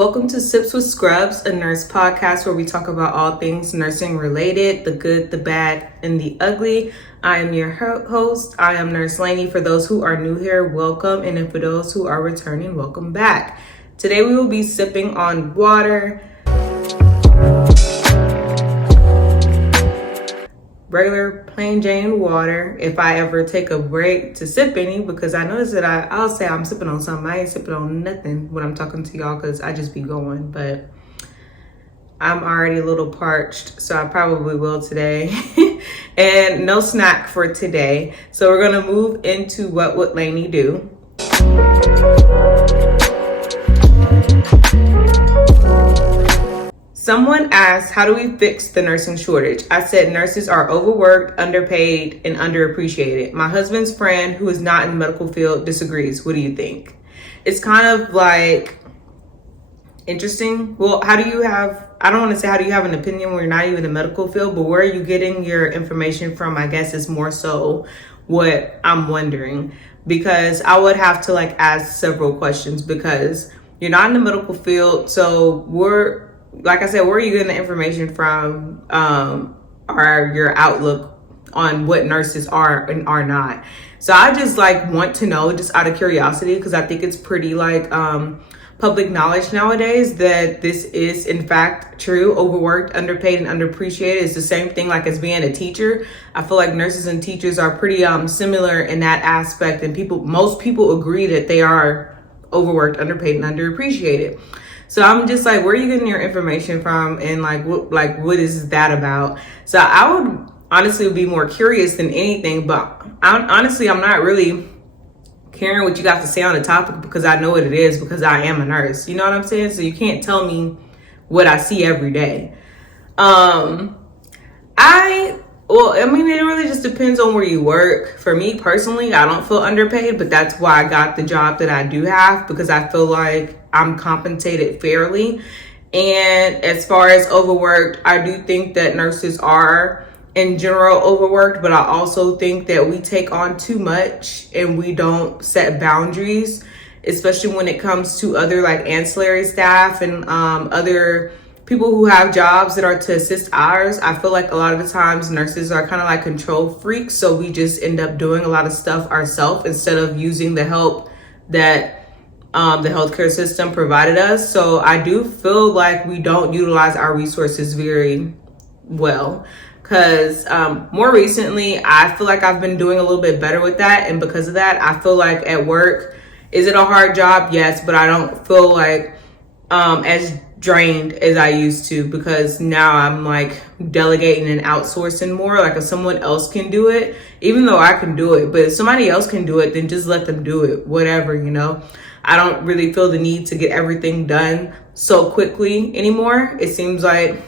Welcome to Sips with Scrubs, a nurse podcast where we talk about all things nursing related, the good, the bad, and the ugly. I am your host. I am Nurse Lainey. For those who are new here, welcome. And for those who are returning, welcome back. Today we will be sipping on water. Regular plain Jane water if I ever take a break to sip any, because I notice that I'll say I'm sipping on something. I ain't sipping on nothing when I'm talking to y'all because I just be going, but I'm already a little parched, so I probably will today. And no snack for today. So we're gonna move into what would Lainey do. Someone asked, how do we fix the nursing shortage? I said nurses are overworked, underpaid, and underappreciated. My husband's friend, who is not in the medical field, disagrees. What do you think? It's kind of like interesting. Well, I don't want to say how do you have an opinion when you're not even in the medical field, but where are you getting your information from? I guess is more so what I'm wondering, because I would have to ask several questions, because you're not in the medical field. So like I said, where are you getting the information from, or your outlook on what nurses are and are not? So I just want to know, just out of curiosity, because I think it's pretty public knowledge nowadays that this is in fact true. Overworked, underpaid, and underappreciated is the same thing as being a teacher. I feel like nurses and teachers are pretty similar in that aspect, and most people agree that they are overworked, underpaid, and underappreciated. So I'm just where are you getting your information from, and what is that about? So I would honestly be more curious than anything, but I'm not really caring what you got to say on the topic, because I know what it is, because I am a nurse. You know what I'm saying? So you can't tell me what I see every day. It really just depends on where you work. For me personally, I don't feel underpaid, but that's why I got the job that I do have, because I feel like I'm compensated fairly. And as far as overworked, I do think that nurses are in general overworked, but I also think that we take on too much and we don't set boundaries, especially when it comes to other ancillary staff and other people who have jobs that are to assist ours. I feel like a lot of the times nurses are kind of control freaks, so we just end up doing a lot of stuff ourselves instead of using the help that the healthcare system provided us. So I do feel like we don't utilize our resources very well, because more recently I feel like I've been doing a little bit better with that. And because of that, I feel like at work, is it a hard job? Yes, but I don't feel as drained as I used to, because now I'm delegating and outsourcing more. If someone else can do it, even though I can do it, but if somebody else can do it, then just let them do it, whatever, I don't really feel the need to get everything done so quickly anymore. It seems like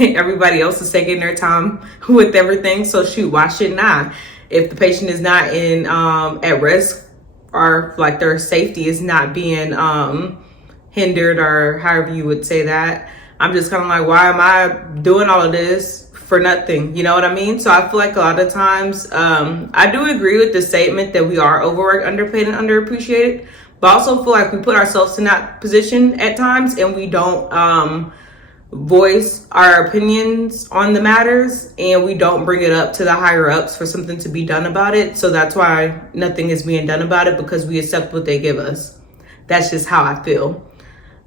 everybody else is taking their time with everything. So shoot, why shouldn't I? If the patient is not in at risk, or their safety is not being hindered, or however you would say that, I'm just kind of why am I doing all of this for nothing? You know what I mean? So I feel like a lot of times I do agree with the statement that we are overworked, underpaid, and underappreciated, but I also feel like we put ourselves in that position at times, and we don't voice our opinions on the matters, and we don't bring it up to the higher ups for something to be done about it. So that's why nothing is being done about it, because we accept what they give us. That's just how I feel.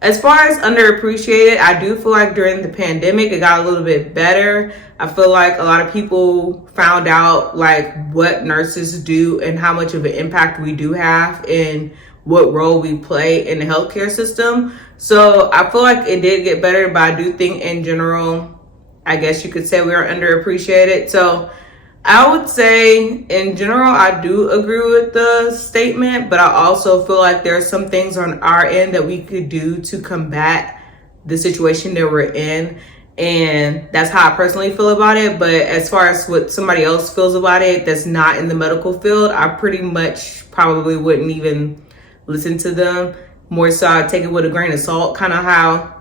As far as underappreciated, I do feel like during the pandemic, it got a little bit better. I feel like a lot of people found out what nurses do and how much of an impact we do have and what role we play in the healthcare system. So I feel like it did get better, but I do think in general, I guess you could say we are underappreciated. So I would say in general, I do agree with the statement, but I also feel like there are some things on our end that we could do to combat the situation that we're in. And that's how I personally feel about it. But as far as what somebody else feels about it that's not in the medical field, I pretty much probably wouldn't even listen to them. More so, I take it with a grain of salt, kind of how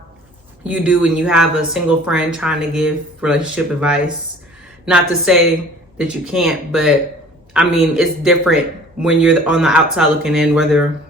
you do when you have a single friend trying to give relationship advice. Not to say that you can't, but it's different when you're on the outside looking in, whether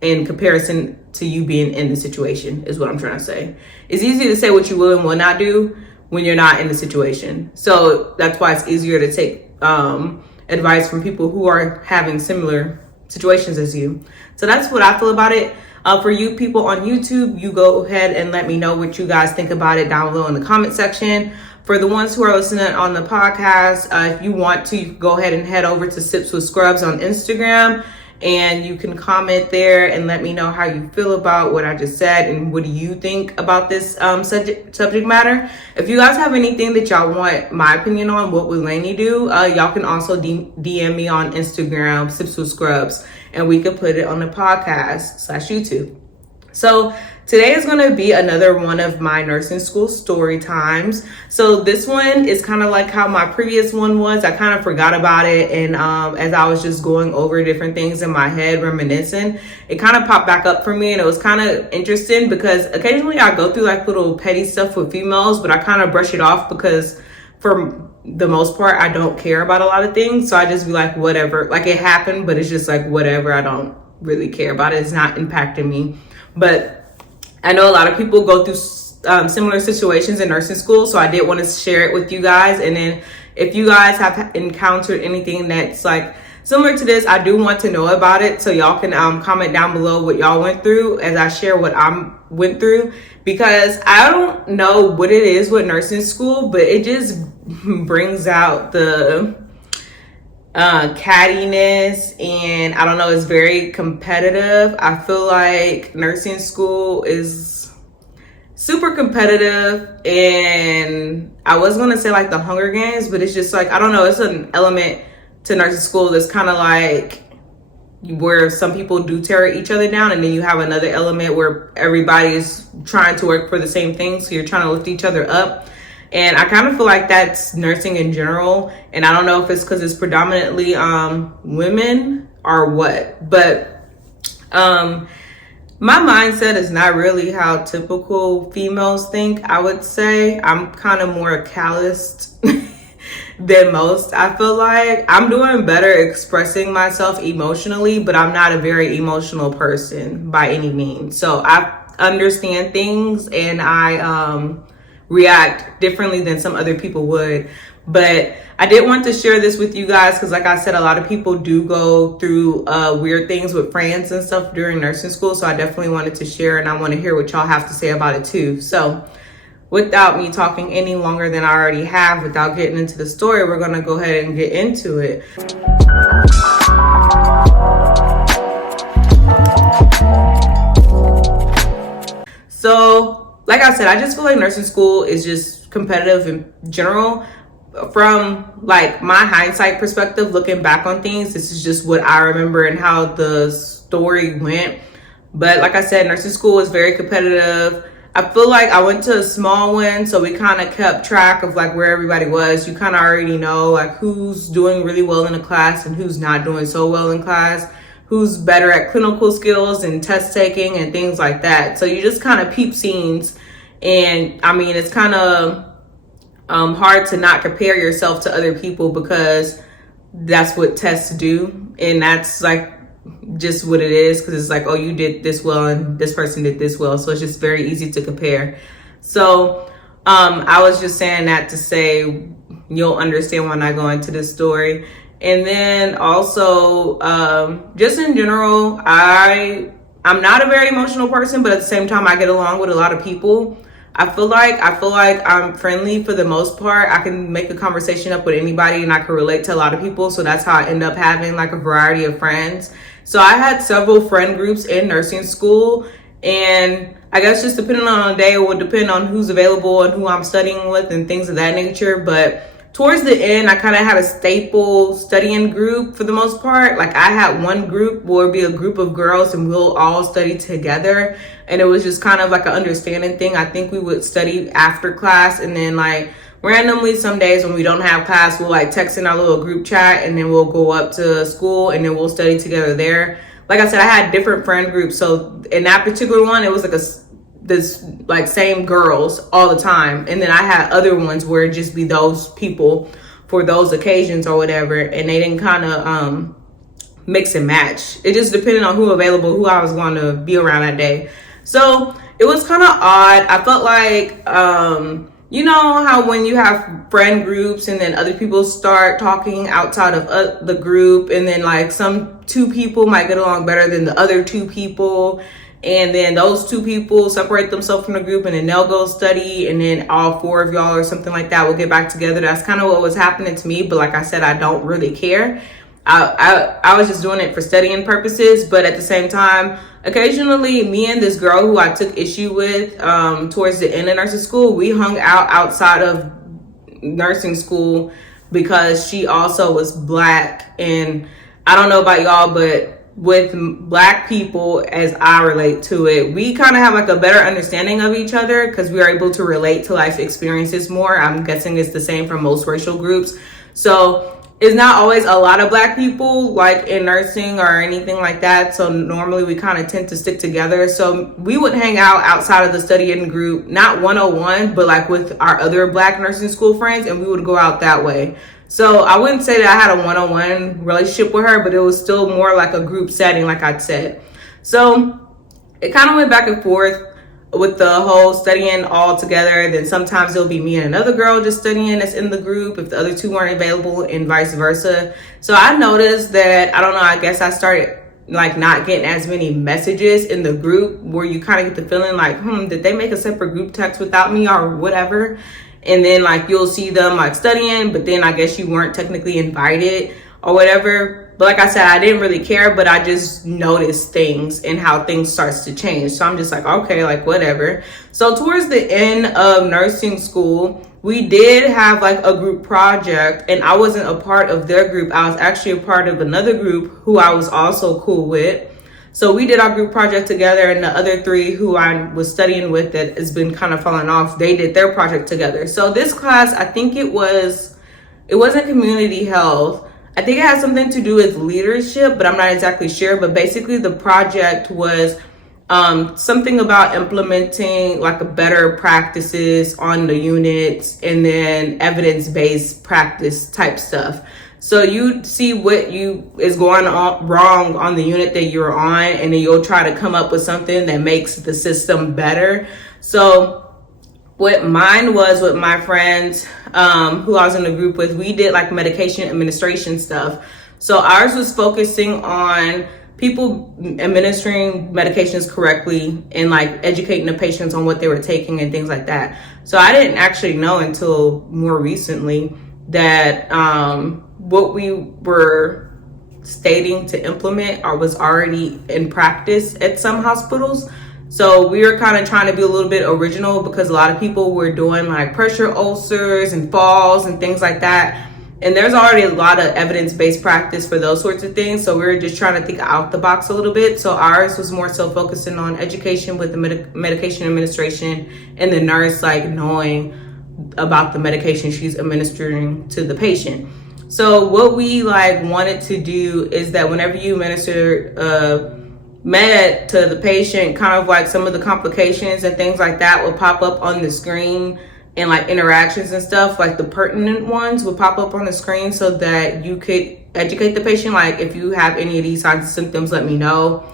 in comparison to you being in the situation, is what I'm trying to say. It's easy to say what you will and will not do when you're not in the situation. So that's why it's easier to take advice from people who are having similar situations as you. So that's what I feel about it. For you people on YouTube, you go ahead and let me know what you guys think about it down below in the comment section. For the ones who are listening on the podcast, if you want to, you can go ahead and head over to Sips with Scrubs on Instagram, and you can comment there and let me know how you feel about what I just said and what do you think about this subject matter. If you guys have anything that y'all want my opinion on, what would Lainey do, y'all can also DM me on Instagram, Sips with Scrubs, and we could put it on the podcast / YouTube. So today is going to be another one of my nursing school story times. So this one is kind of like how my previous one was. I kind of forgot about it, and as I was just going over different things in my head, reminiscing, it kind of popped back up for me, and it was kind of interesting because occasionally I go through like little petty stuff with females, but I kind of brush it off because for the most part I don't care about a lot of things. So I just be like, whatever, like it happened, but it's just like whatever, I don't really care about it. It's not impacting me. But I know a lot of people go through similar situations in nursing school, so I did want to share it with you guys. And then if you guys have encountered anything that's like similar to this, I do want to know about it, so y'all can comment down below what y'all went through as I share what I went through, because I don't know what it is with nursing school, but it just brings out the cattiness, and I don't know, it's very competitive. I feel like nursing school is super competitive, and I was gonna say like the Hunger Games, but it's just like, I don't know, it's an element to nursing school that's kind of like where some people do tear each other down, and then you have another element where everybody is trying to work for the same thing, so you're trying to lift each other up. And I kind of feel like that's nursing in general. And I don't know if it's because it's predominantly women or what. But my mindset is not really how typical females think, I would say. I'm kind of more calloused than most. I feel like I'm doing better expressing myself emotionally, but I'm not a very emotional person by any means. So I understand things, and I react differently than some other people would. But I did want to share this with you guys because, like I said, a lot of people do go through weird things with friends and stuff during nursing school. So I definitely wanted to share, and I want to hear what y'all have to say about it too. So without me talking any longer than I already have, without getting into the story, we're going to go ahead and get into it. So like I said, I just feel like nursing school is just competitive in general. From like my hindsight perspective, looking back on things, this is just what I remember and how the story went. But like I said, nursing school is very competitive. I feel like I went to a small one, so we kind of kept track of like where everybody was. You kind of already know like who's doing really well in a class and who's not doing so well in class, who's better at clinical skills and test taking and things like that. So you just kind of peep scenes. And I mean, it's kind of hard to not compare yourself to other people because that's what tests do. And that's like just what it is, because it's like, oh, you did this well and this person did this well. So it's just very easy to compare. So I was just saying that to say you'll understand when I go into this story. And then also, just in general, I'm not a very emotional person, but at the same time, I get along with a lot of people. I feel like I'm friendly for the most part. I can make a conversation up with anybody, and I can relate to a lot of people. So that's how I end up having like a variety of friends. So I had several friend groups in nursing school, and I guess just depending on the day, it would depend on who's available and who I'm studying with and things of that nature. But towards the end, I kind of had a staple studying group for the most part. Like I had one group where it'd be a group of girls and we'll all study together. And it was just kind of like an understanding thing. I think we would study after class, and then like randomly some days when we don't have class, we'll like text in our little group chat, and then we'll go up to school and then we'll study together there. Like I said, I had different friend groups. So in that particular one, it was like this like same girls all the time, and then I had other ones where it just be those people for those occasions or whatever, and they didn't kind of mix and match. It just depended on who available, who I was going to be around that day. So it was kind of odd. I felt like, you know how when you have friend groups and then other people start talking outside of the group, and then like some two people might get along better than the other two people, and then those two people separate themselves from the group and then they'll go study, and then all four of y'all or something like that will get back together. That's kind of what was happening to me. But like I said, I don't really care. I was just doing it for studying purposes. But at the same time, occasionally me and this girl who I took issue with towards the end of nursing school, we hung out outside of nursing school because she also was Black. And I don't know about y'all, but with Black people, as I relate to it, we kind of have like a better understanding of each other because we are able to relate to life experiences more. I'm guessing it's the same for most racial groups. So it's not always a lot of Black people like in nursing or anything like that. So normally we kind of tend to stick together. So we would hang out outside of the studying group, not 101, but like with our other Black nursing school friends, and we would go out that way. So I wouldn't say that I had a one-on-one relationship with her, but it was still more like a group setting, like I'd said. So it kind of went back and forth with the whole studying all together. Then sometimes it'll be me and another girl just studying that's in the group if the other two weren't available, and vice versa. So I noticed that, I don't know, I guess I started like not getting as many messages in the group, where you kind of get the feeling like, did they make a separate group text without me or whatever? And then like you'll see them like studying, but then I guess you weren't technically invited or whatever. But like I said, I didn't really care, but I just noticed things and how things starts to change. So I'm just like, okay, like whatever. So towards the end of nursing school, we did have like a group project, and I wasn't a part of their group. I was actually a part of another group who I was also cool with. So we did our group project together, and the other three who I was studying with that has been kind of falling off, they did their project together. So this class, I think it wasn't community health. I think it had something to do with leadership, but I'm not exactly sure. But basically the project was something about implementing like a better practices on the units, and then evidence-based practice type stuff. So you see what is going on wrong on the unit that you're on, and then you'll try to come up with something that makes the system better. So what mine was with my friends who I was in a group with, we did like medication administration stuff. So ours was focusing on people administering medications correctly and like educating the patients on what they were taking and things like that. So I didn't actually know until more recently that what we were stating to implement or was already in practice at some hospitals. So we were kind of trying to be a little bit original, because a lot of people were doing like pressure ulcers and falls and things like that. And there's already a lot of evidence-based practice for those sorts of things. So we were just trying to think out the box a little bit. So ours was more so focusing on education with the medication administration, and the nurse like knowing about the medication she's administering to the patient. So what we like wanted to do is that whenever you administer med to the patient, kind of like some of the complications and things like that will pop up on the screen, and like interactions and stuff, like the pertinent ones will pop up on the screen, so that you could educate the patient. Like, if you have any of these signs and symptoms, let me know,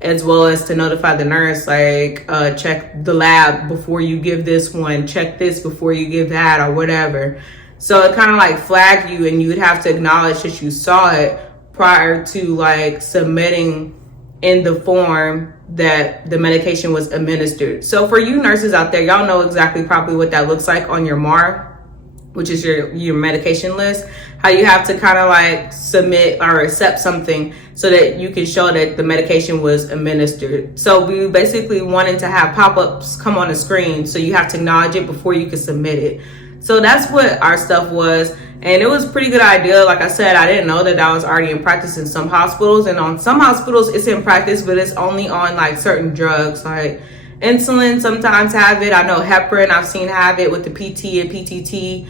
as well as to notify the nurse, like check the lab before you give this one, check this before you give that, or whatever. So it kind of like flagged you, and you would have to acknowledge that you saw it prior to like submitting in the form that the medication was administered. So for you nurses out there, y'all know exactly probably what that looks like on your MAR, which is your medication list, how you have to kind of like submit or accept something so that you can show that the medication was administered. So we basically wanted to have pop-ups come on the screen, so you have to acknowledge it before you can submit it. So that's what our stuff was. And it was a pretty good idea. Like I said, I didn't know that was already in practice in some hospitals. And on some hospitals, it's in practice, but it's only on like certain drugs. Like insulin sometimes have it. I know heparin, I've seen have it with the PT and PTT,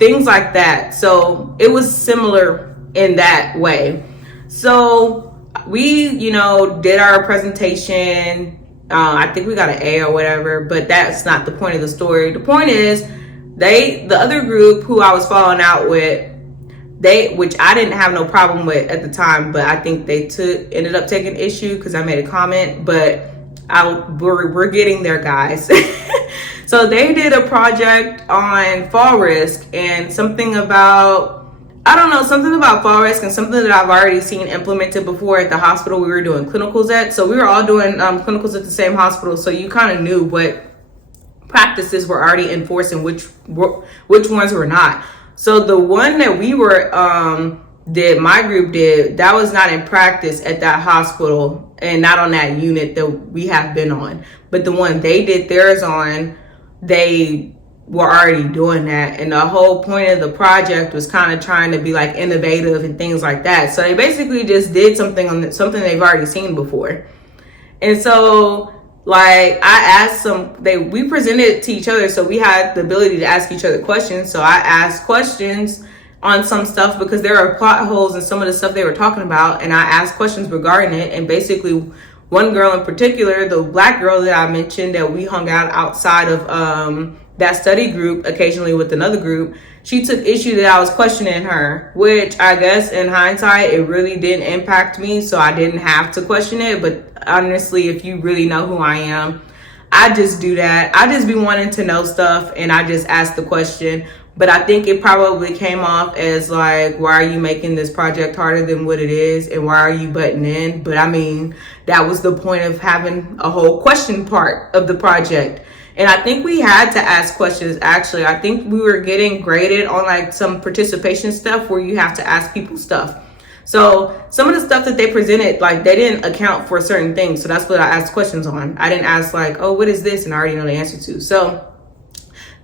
things like that. So it was similar in that way. So we, did our presentation. I think we got an A or whatever, but that's not the point of the story. The point is, the other group who I was falling out with, which I didn't have no problem with at the time, but I think they ended up taking issue because I made a comment. But we're getting there, guys. So they did a project on fall risk and something about fall risk and something that I've already seen implemented before at the hospital we were doing clinicals at. So we were all doing clinicals at the same hospital, so you kind of knew what practices were already enforced and which ones were not. So the one that we were my group did, that was not in practice at that hospital and not on that unit that we have been on. But the one they did theirs on, they were already doing that. And the whole point of the project was kind of trying to be like innovative and things like that. So they basically just did something something they've already seen before. And so like I asked we presented to each other, so we had the ability to ask each other questions. So I asked questions on some stuff because there are plot holes in some of the stuff they were talking about, and I asked questions regarding it. And basically one girl in particular, the black girl that I mentioned that we hung out outside of that study group occasionally with another group, she took issue that I was questioning her, which I guess in hindsight, it really didn't impact me. So I didn't have to question it. But honestly, if you really know who I am, I just do that. I just be wanting to know stuff and I just ask the question. But I think it probably came off as like, why are you making this project harder than what it is? And why are you butting in? But I mean, that was the point of having a whole question part of the project. And I think we had to ask questions, actually. I think we were getting graded on like some participation stuff where you have to ask people stuff. So some of the stuff that they presented, like they didn't account for certain things. So that's what I asked questions on. I didn't ask like, oh, what is this? And I already know the answer to. So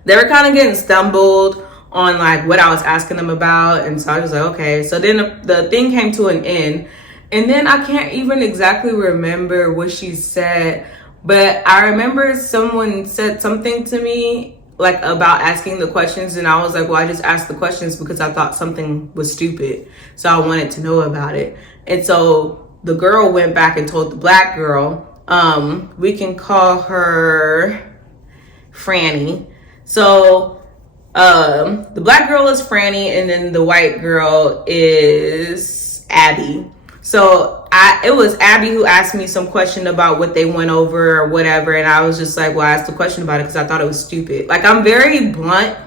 they were kind of getting stumbled on like what I was asking them about. And so I was like, okay. So then the thing came to an end. And then I can't even exactly remember what she said. But I remember someone said something to me like about asking the questions. And I was like, well, I just asked the questions because I thought something was stupid. So I wanted to know about it. And so the girl went back and told the black girl, we can call her Franny. So the black girl is Franny and then the white girl is Abby. So it was Abby who asked me some question about what they went over or whatever. And I was just like, well, I asked a question about it because I thought it was stupid. Like, I'm very blunt.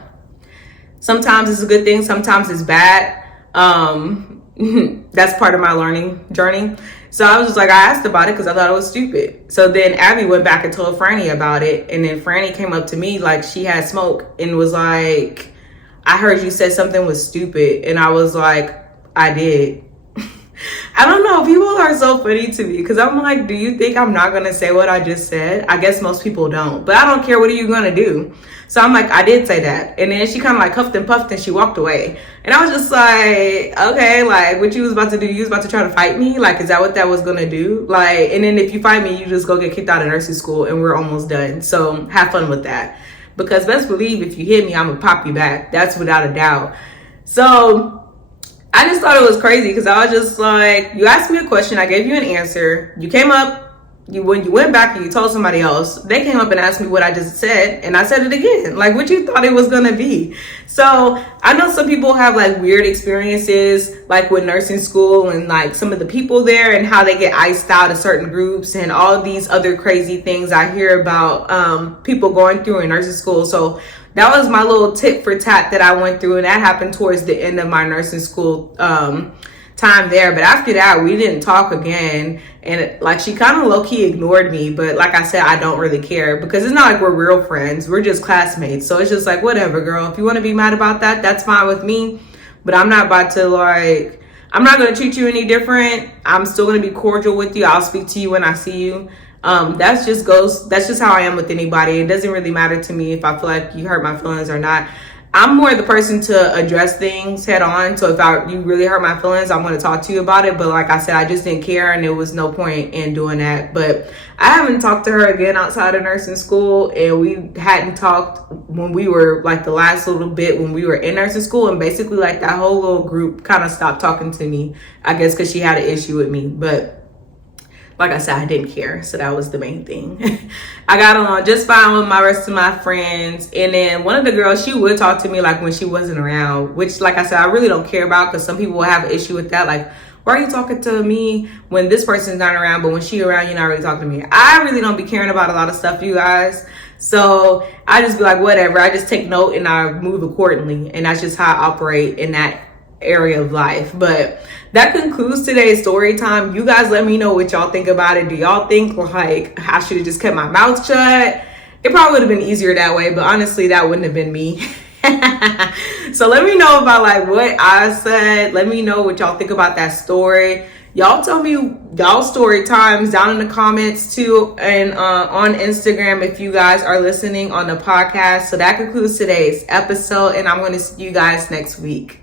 Sometimes it's a good thing. Sometimes it's bad. That's part of my learning journey. So I was just like, I asked about it because I thought it was stupid. So then Abby went back and told Franny about it. And then Franny came up to me like she had smoke and was like, I heard you said something was stupid. And I was like, I did. I don't know. People are so funny to me because I'm like, do you think I'm not going to say what I just said? I guess most people don't. But I don't care. What are you going to do? So I'm like, I did say that. And then she kind of like huffed and puffed and she walked away. And I was just like, okay, like what you was about to do? You was about to try to fight me? Like, is that what that was going to do? Like, and then if you fight me, you just go get kicked out of nursing school and we're almost done. So have fun with that. Because best believe if you hit me, I'm going to pop you back. That's without a doubt. So I just thought it was crazy because I was just like, you asked me a question, I gave you an answer. You came up, when you went back and you told somebody else, they came up and asked me what I just said, and I said it again. Like, what you thought it was gonna be? So I know some people have like weird experiences, like with nursing school and like some of the people there and how they get iced out of certain groups and all these other crazy things I hear about people going through in nursing school. So that was my little tit for tat that I went through, and that happened towards the end of my nursing school time there. But after that, we didn't talk again, and like she kind of low-key ignored me. But like I said, I don't really care because it's not like we're real friends. We're just classmates. So it's just like, whatever, girl. If you want to be mad about that, that's fine with me. But I'm not about to like, I'm not going to treat you any different. I'm still going to be cordial with you. I'll speak to you when I see you. That's just how I am with anybody. It doesn't really matter to me if I feel like you hurt my feelings or not. I'm more the person to address things head on. So if you really hurt my feelings, I'm going to talk to you about it. But like I said, I just didn't care and there was no point in doing that. But I haven't talked to her again outside of nursing school. And we hadn't talked when we were like the last little bit when we were in nursing school. And basically like that whole little group kind of stopped talking to me, I guess, because she had an issue with me. But like I said, I didn't care. So that was the main thing. I got along just fine with my rest of my friends. And then one of the girls, she would talk to me like when she wasn't around, which like I said, I really don't care about, because some people will have an issue with that. Like, why are you talking to me when this person's not around, but when she around, you're not really talking to me? I really don't be caring about a lot of stuff, you guys. So I just be like, whatever. I just take note and I move accordingly. And that's just how I operate in that area of life. But that concludes today's story time. You guys let me know what y'all think about it. Do y'all think like I should have just kept my mouth shut? It probably would have been easier that way, but honestly, that wouldn't have been me. So let me know about like what I said. Let me know what y'all think about that story. Y'all tell me y'all story times down in the comments too, and on Instagram if you guys are listening on the podcast. So that concludes today's episode, and I'm going to see you guys next week.